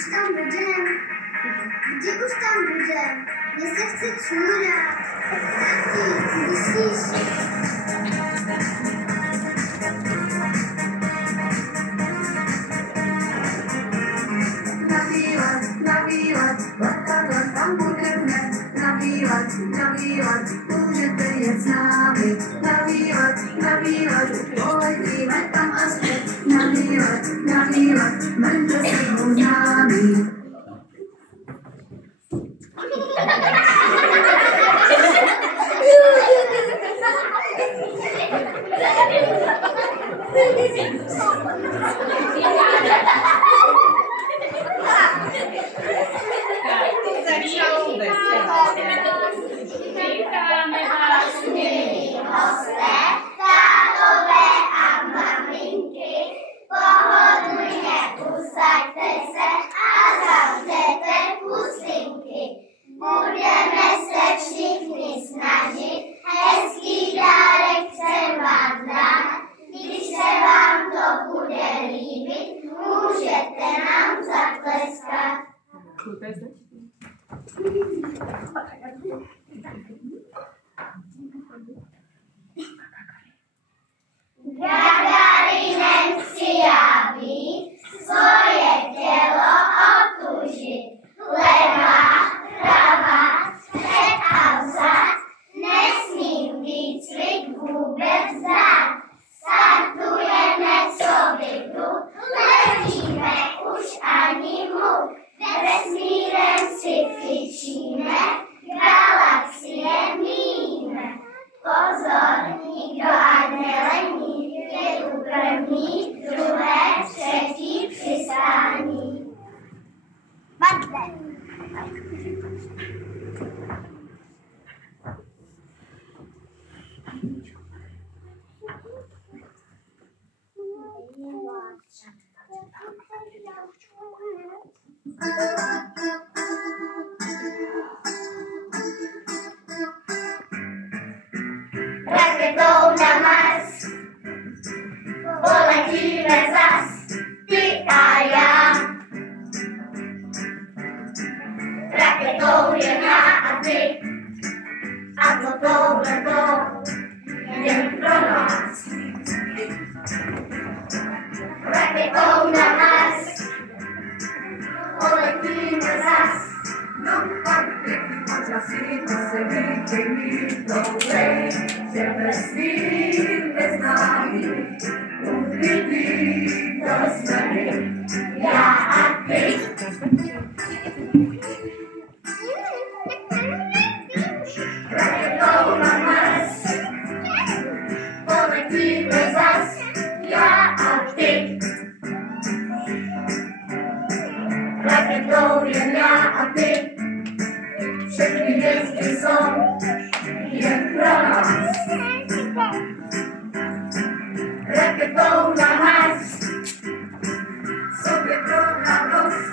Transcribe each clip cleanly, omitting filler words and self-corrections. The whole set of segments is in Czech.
už tam budem? Kdy už tam budem? Mně se chce čůrat. Tati, slyšíš? Nabývat, letadla tam budeme. Nabývat, můžete jet s námi. Nabývat, poletíme tam a zpět. Nabývat, vemte si ho s námi. Vítáme vás, milí hosté, tátové a maminky, pohodlně usaďte se a zavřete pusinky. Budeme se všichni snažit, hezký dárek jsem vám dát. Když se vám to bude líbit, můžete nám zatleskat. Gagarinem chci já být, svoje tělo otužit. Levá, pravá, před a vzad, nesmím výcvik vůbec dát. Startujeme, co vybru, letíme už ani muk. Vesmírem si fičíme, galaxie míme. Pozor, nikdo ať nelení, je tu první, druhé, třetí přistání. Padne. Raketou na Mars poletíme zas, ty a já. Raketou jen já a ty, a to touhletou jen pro nás. Raketou na Mars poletíme zas. No pak počasí to se vítej doufej, že vesmír neznámý uvidí do sny, já a ty. Raketou na Mars poletíme zas, já a ty. Raketou jen já a ty. Všechny hvězdy jsou jen pro nás. Raketou na Mars sobě pro radost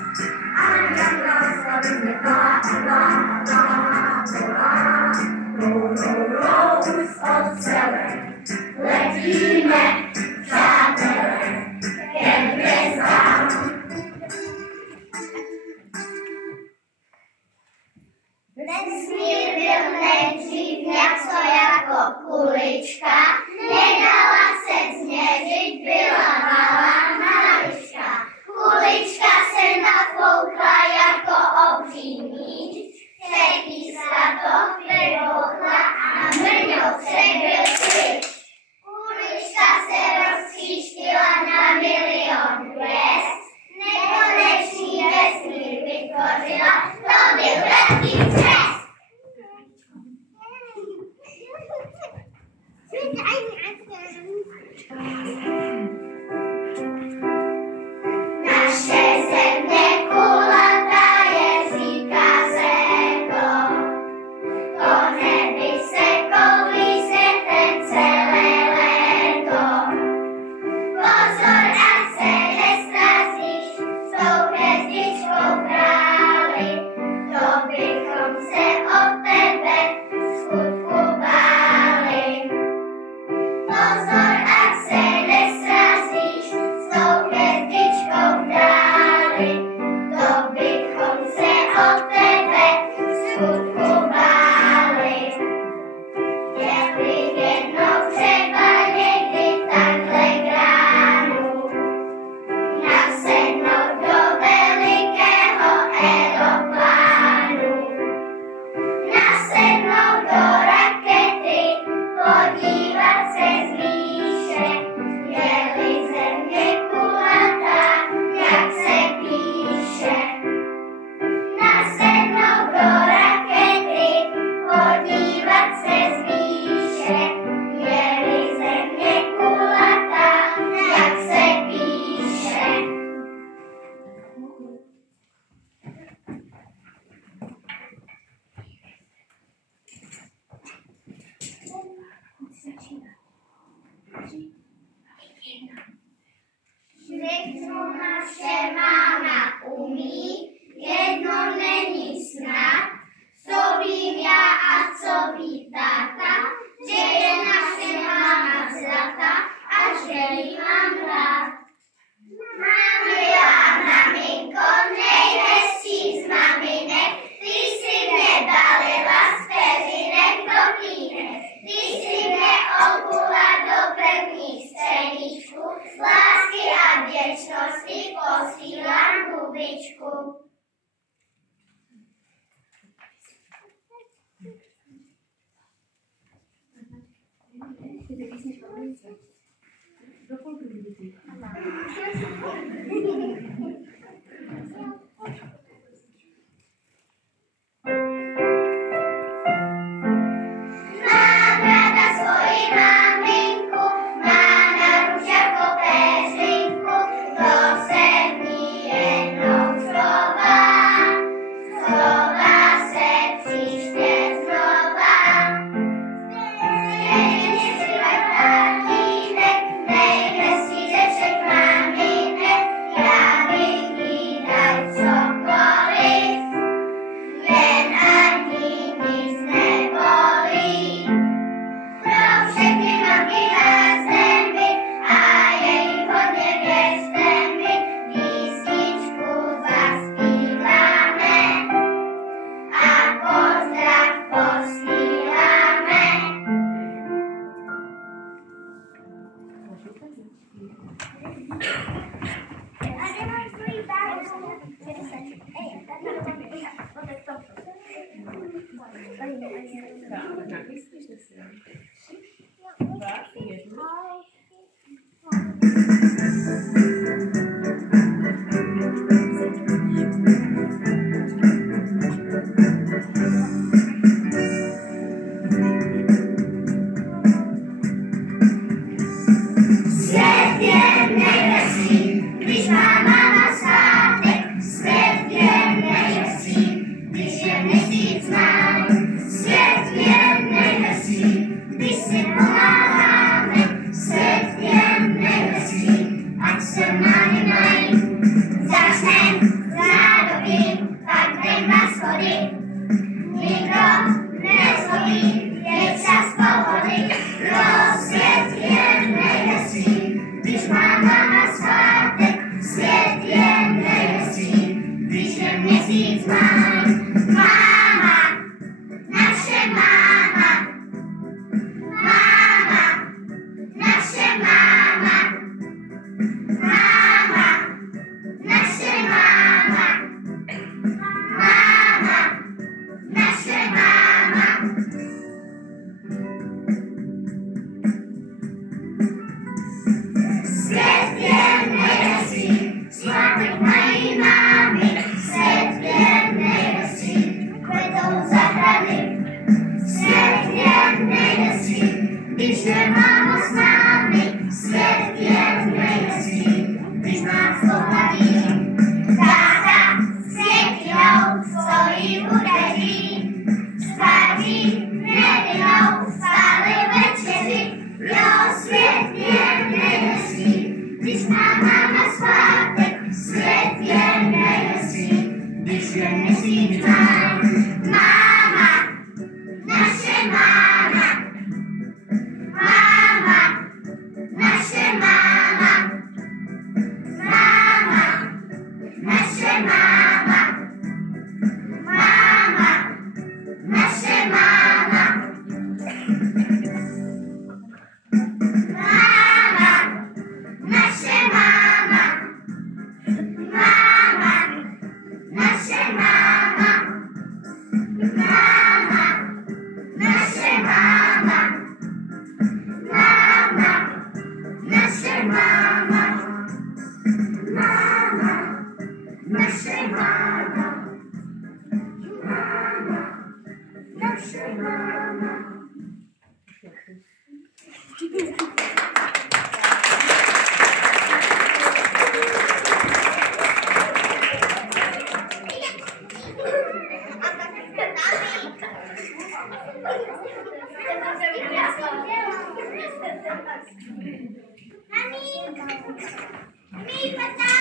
a jak nás slavíme blá a blá a blá a blá. Od sebe letíme, přátelé, ke hvězdám. Vesmír byl nejdřív něco jako kulička, nedala se změřit, byla malá malička. Kulička se nafoukla jako obří míč, přepíska to vybuchla a mrňouce byl pryč. Kulička se roztříštila na milion hvězd, nekonečný vesmír vytvořila, to byl velký třes. Naše země kulatá je, říká se to. Po nebi se kolí světem celé léto. Pozor, ať se nestrazíš s tou hvězdičkou králi, to bychom se o tebe skutku báli. Pozor, ať se my, jedno není snad, co vím já a co ví táta, že je naše máma zlatá a že ji mám rád. Milá maminko, nejhezčí z maminek, ty si mě balila z peřinek do klínek, ty si mě obula do prvních středíčku, z lásky a vděčnosti posílám hubičku. Mami, pata.